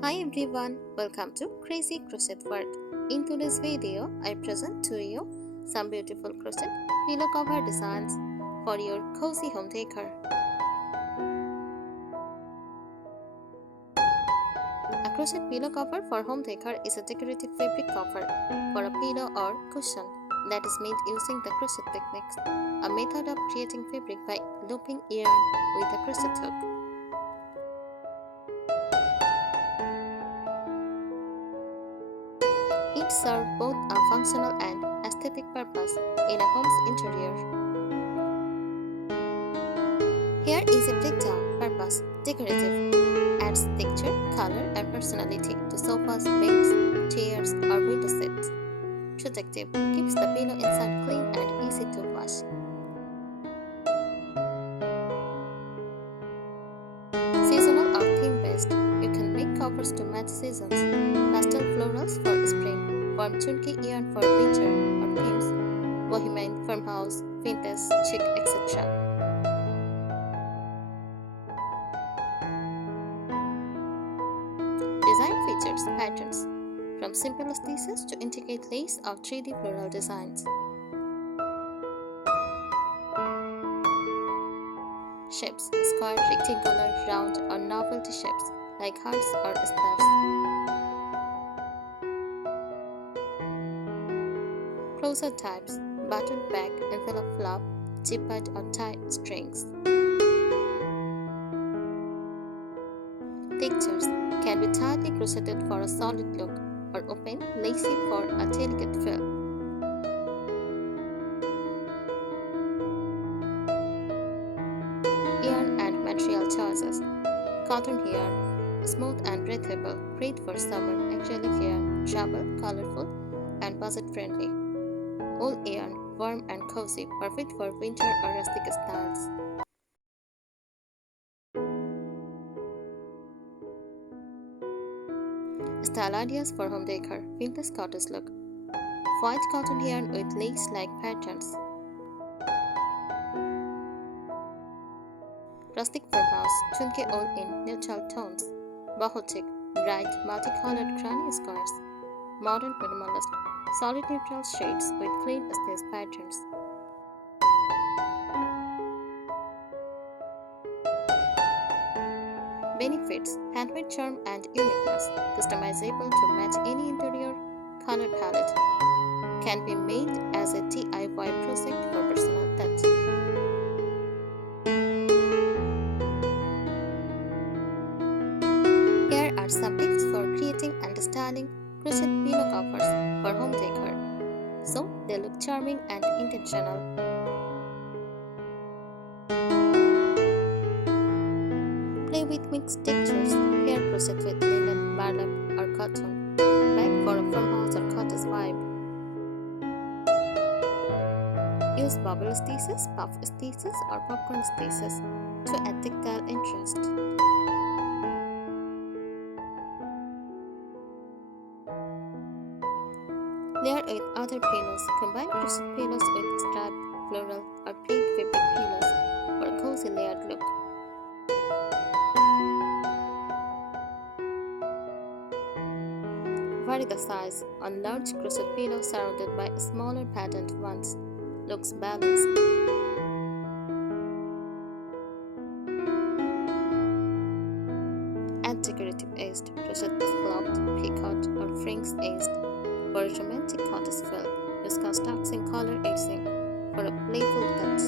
Hi everyone, welcome to Crazy Crochet World. In today's video, I present to you some beautiful crochet pillow cover designs for your cozy home decor. A crochet pillow cover for home decor is a decorative fabric cover for a pillow or cushion that is made using the crochet techniques, a method of creating fabric by looping yarn with a crochet hook. It serves both a functional and aesthetic purpose in a home's interior. Here is a breakdown. Purpose: decorative. Adds texture, color, and personality to sofas, beds, chairs, or window seats. Protective. Keeps the pillow inside clean and easy to wash. Seasonal or theme-based. You can make covers to match seasons. Pastel florals for spring. Warm chunky yarn for winter or themes. Bohemian, farmhouse, vintage, chic, etc. Design features patterns, from simple stitches to intricate lace or 3D floral designs. Shapes: square, rectangular, round, or novelty shapes like hearts or stars. Crochet types: button back, envelope flap, zippered or tied strings. Textures can be tightly crocheted for a solid look or open, lacy for a delicate feel. Yarn and material choices: cotton yarn, smooth and breathable, great for summer; acrylic yarn, travel, colorful, and budget-friendly; wool yarn, warm and cozy, perfect for winter or rustic styles. Style ideas for home decor: vintage cottage look, white cotton yarn with lace-like patterns; rustic farmhouse, chunky wool in neutral tones; boho chic, bright multicolored granny squares; modern minimalist, solid neutral shades with clean stitch patterns. Benefits: handmade charm and uniqueness, customizable to match any interior color palette, can be made as a DIY project for personal touch. Here are some tips for creating and styling crochet pillow covers for home decor, so they look charming and intentional. Play with mixed textures. Pair crochet with linen, burlap, or cotton. Bag for a farmhouse or cottage vibe. Use bubble stitches, puff stitches, or popcorn stitches to add tactile interest. Layer with other pillows. Combine crochet pillows with striped, floral, or plain fabric pillows for a cozy layered look. Vary the size. A large crochet pillow surrounded by smaller patterned ones looks balanced. Add decorative edged crochet scalloped, picot, or fringe edged for a romantic cottage feel. Use construction color edging for a playful touch.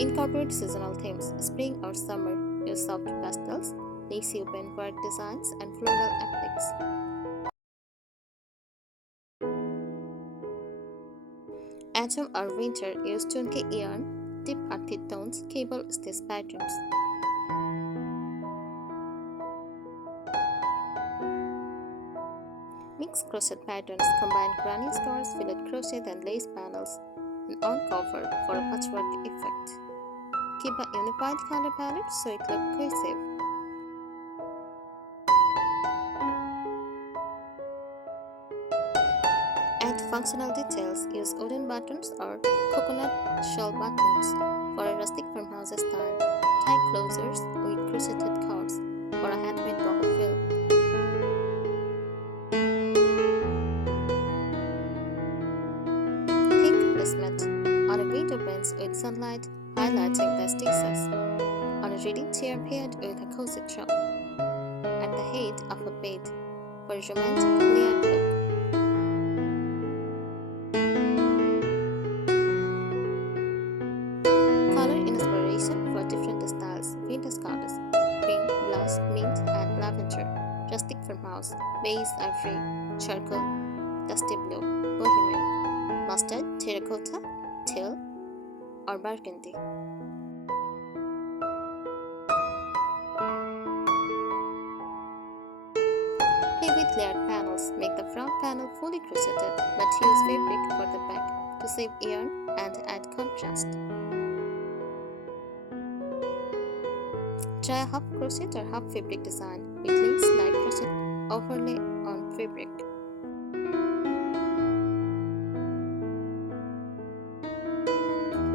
Incorporate seasonal themes: spring or summer. Use soft pastels, lacy open work designs, and floral appliques. Autumn or winter, use chunky yarn, deep earthy tones, cable stitch patterns. Mixed crochet patterns: combine granny stars, fillet crochet, and lace panels, and on cover for a patchwork effect. Keep a unified color palette so it looks cohesive. Add functional details. Use wooden buttons or coconut shell buttons for a rustic farmhouse style. Tie closures with crocheted cords for a handmade boho fill. Thick placement on a window bench with sunlight highlighting the stitches. On a reading chair paired with a cozy throw. At the head of a bed for a romantic layered look. Color inspiration for different styles: vintage goddess, green, blush, mint, and lavender, rustic farmhouse, beige ivory, charcoal, dusty blue, bohemian, mustard, terracotta, teal, or burgundy. Play with layered panels. Make the front panel fully crocheted, but use fabric for the back to save yarn and add contrast. Try a half crochet or half fabric design with lace-like crochet overlay on fabric.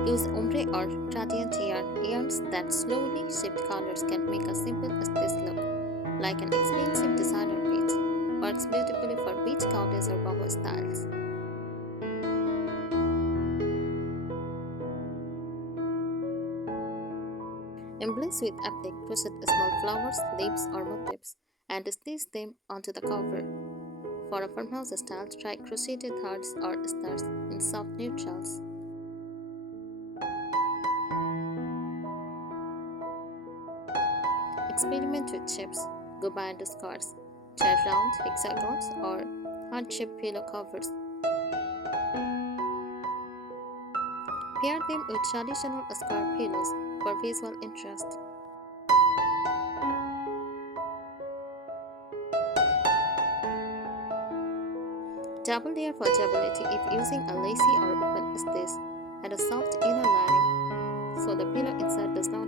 Use ombre or gradient yarns that slowly shift colors can make as simple as this look, like an expensive designer piece. Works beautifully for beach cottage or boho styles. Embellish with applique, crochet small flowers, leaves, or motifs, and stitch them onto the cover. For a farmhouse style, try crocheted hearts or stars in soft neutrals. Experiment with shapes. Go by underscores. Try round hexagons or heart-shaped pillow covers. Pair them with traditional square pillows for visual interest. Double layer for durability if using a lacy or open stitch, and a soft inner lining so the pillow inside does not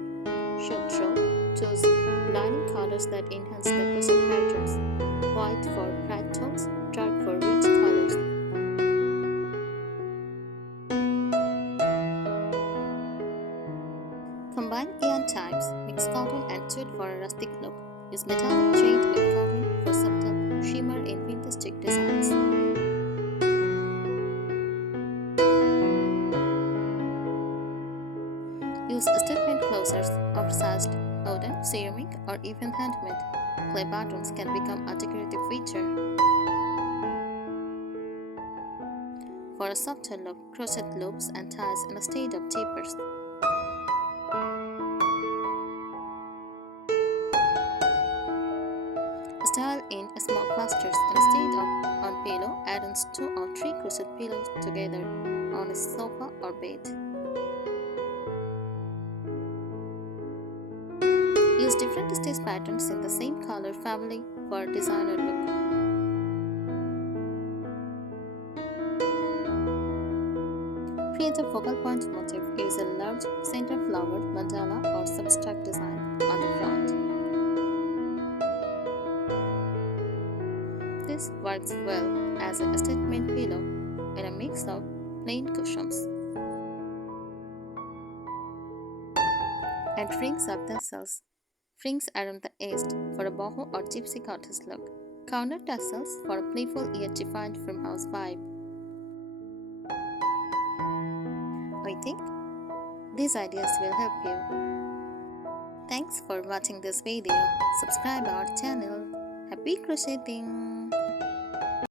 show through. Choose lining colors that enhance the crochet patterns. White for bright tones, dark for rich colors. Combine yarn types, mix cotton and jute for a rustic look. Use metallic thread with cotton for subtle shimmer in vintage chic designs. Use statement closures, oversized, wooden, ceramic, or even handmade. Clay buttons can become a decorative feature. For a softer look, crochet loops and ties instead of tapers. Style in small clusters instead of on pillow. Add on 2 or 3 crochet pillows together on a sofa or bed. Use different stitch patterns in the same color family for a designer look. Create a focal point motif. Use a large center flower, mandala, or substract design on the front. This works well as a statement pillow in a mix of plain cushions. And rings or tassels. Rings around the edge for a boho or gypsy cottage look. Corner tassels for a playful yet defined farmhouse vibe. I think these ideas will help you. Thanks for watching this video. Subscribe our channel. Happy crocheting!